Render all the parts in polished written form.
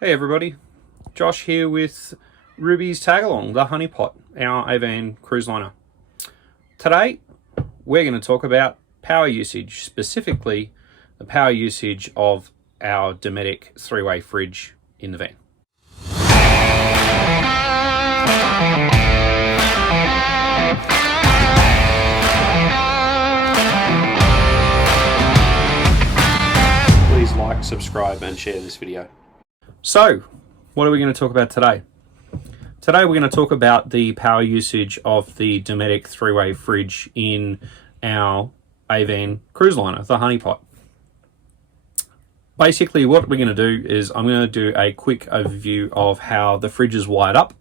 Hey everybody, Josh here with Rubi's tag-along, the Honeypot, our AVan Cruiseliner. Today, we're going to talk about power usage, specifically the power usage of our Dometic three-way fridge in the van. Please like, subscribe and share this video. So, what are we going to talk about today? Today we're going to talk about the power usage of the Dometic three-way fridge in our AVan Cruiseliner, the Honeypot. Basically what we're going to do is I'm going to do a quick overview of how the fridge is wired up,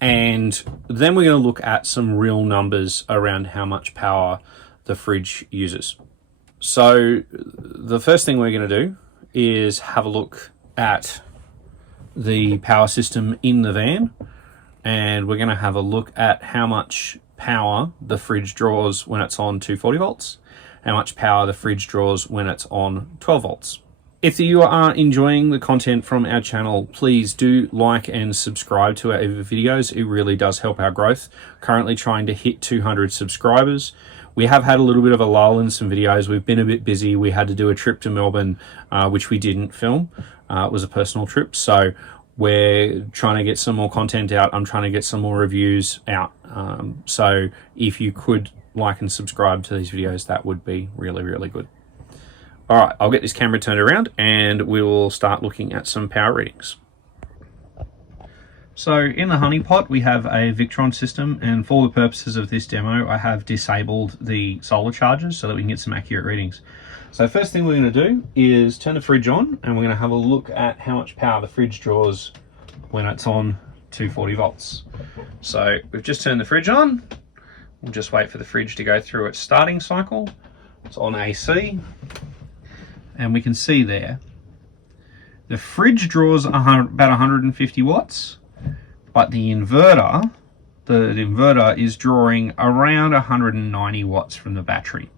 and then we're going to look at some real numbers around how much power the fridge uses. So the first thing we're going to do is have a look at the power system in the van, and we're going to have a look at how much power the fridge draws when it's on 240 volts, how much power the fridge draws when it's on 12 volts. If you are enjoying the content from our channel, please do like and subscribe to our videos. It really does help our growth. Currently trying to hit 200 subscribers. We have had a little bit of a lull in some videos. We've been a bit busy. We had to do a trip to Melbourne, which we didn't film. It was a personal trip, so we're trying to get some more content out. I'm trying to get some more reviews out. So if you could like and subscribe to these videos, that would be really, really good. All right, I'll get this camera turned around and we will start looking at some power readings. So in the Honeypot, we have a Victron system, and for the purposes of this demo, I have disabled the solar chargers so that we can get some accurate readings. So first thing we're going to do is turn the fridge on, and we're going to have a look at how much power the fridge draws when it's on 240 volts. So we've just turned the fridge on. We'll just wait for the fridge to go through its starting cycle. It's on AC, and we can see there the fridge draws about 150 watts, but the inverter is drawing around 190 watts from the battery.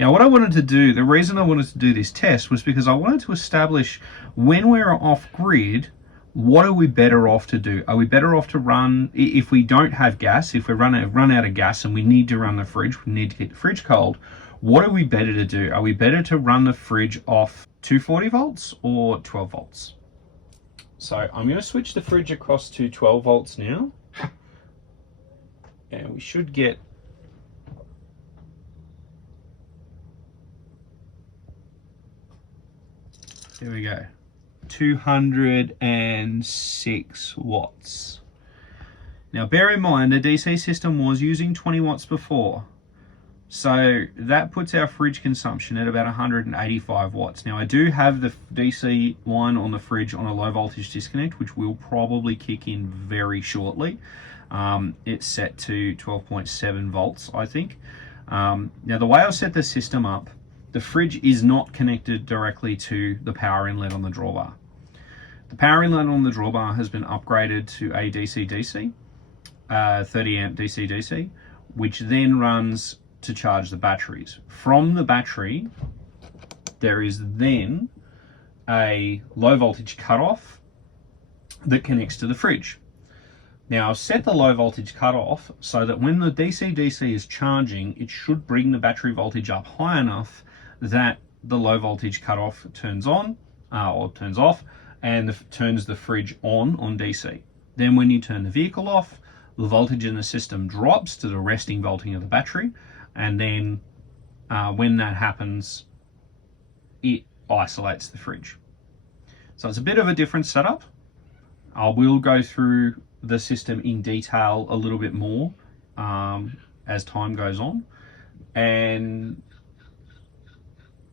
Now what I wanted to do, the reason I wanted to do this test was because I wanted to establish, when we're off grid, what are we better off to do? Are we better off to run, if we don't have gas, if we run out of gas and we need to run the fridge, we need to get the fridge cold, what are we better to do? Are we better to run the fridge off 240 volts or 12 volts? So I'm going to switch the fridge across to 12 volts now, and we should get there we go, 206 watts. Now bear in mind the DC system was using 20 watts before, so that puts our fridge consumption at about 185 watts. Now I do have the DC line on the fridge on a low voltage disconnect, which will probably kick in very shortly. It's set to 12.7 volts, I think. Now the way I've set the system up, the fridge is not connected directly to the power inlet on the drawbar. The power inlet on the drawbar has been upgraded to a DCDC, 30 amp DCDC, which then runs to charge the batteries. From the battery, there is then a low voltage cutoff that connects to the fridge. Now I've set the low voltage cutoff so that when the DCDC is charging, it should bring the battery voltage up high enough that the low voltage cutoff turns on or turns off, and turns the fridge on DC. Then when you turn the vehicle off, the voltage in the system drops to the resting voltage of the battery, and then when that happens, it isolates the fridge. So it's a bit of a different setup. I will go through the system in detail a little bit more as time goes on, and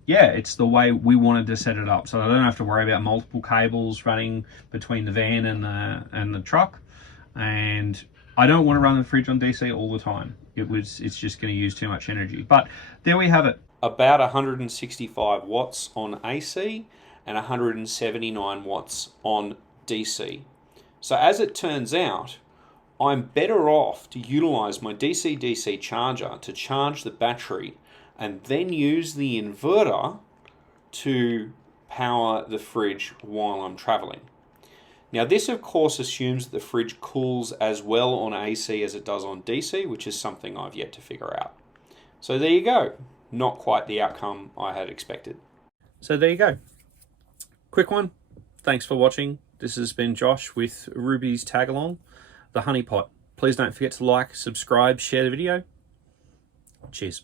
yeah, it's the way we wanted to set it up, so I don't have to worry about multiple cables running between the van and the truck, and I don't want to run the fridge on DC all the time. It's just going to use too much energy. But there we have it. About 165 watts on AC and 179 watts on DC. So as it turns out, I'm better off to utilize my DC-DC charger to charge the battery and then use the inverter to power the fridge while I'm traveling. Now this of course assumes that the fridge cools as well on AC as it does on DC, which is something I've yet to figure out. So there you go. Not quite the outcome I had expected. So there you go. Quick one. Thanks for watching. This has been Josh with Rubi's tag along, the honeypot. Please don't forget to like, subscribe, share the video. Cheers.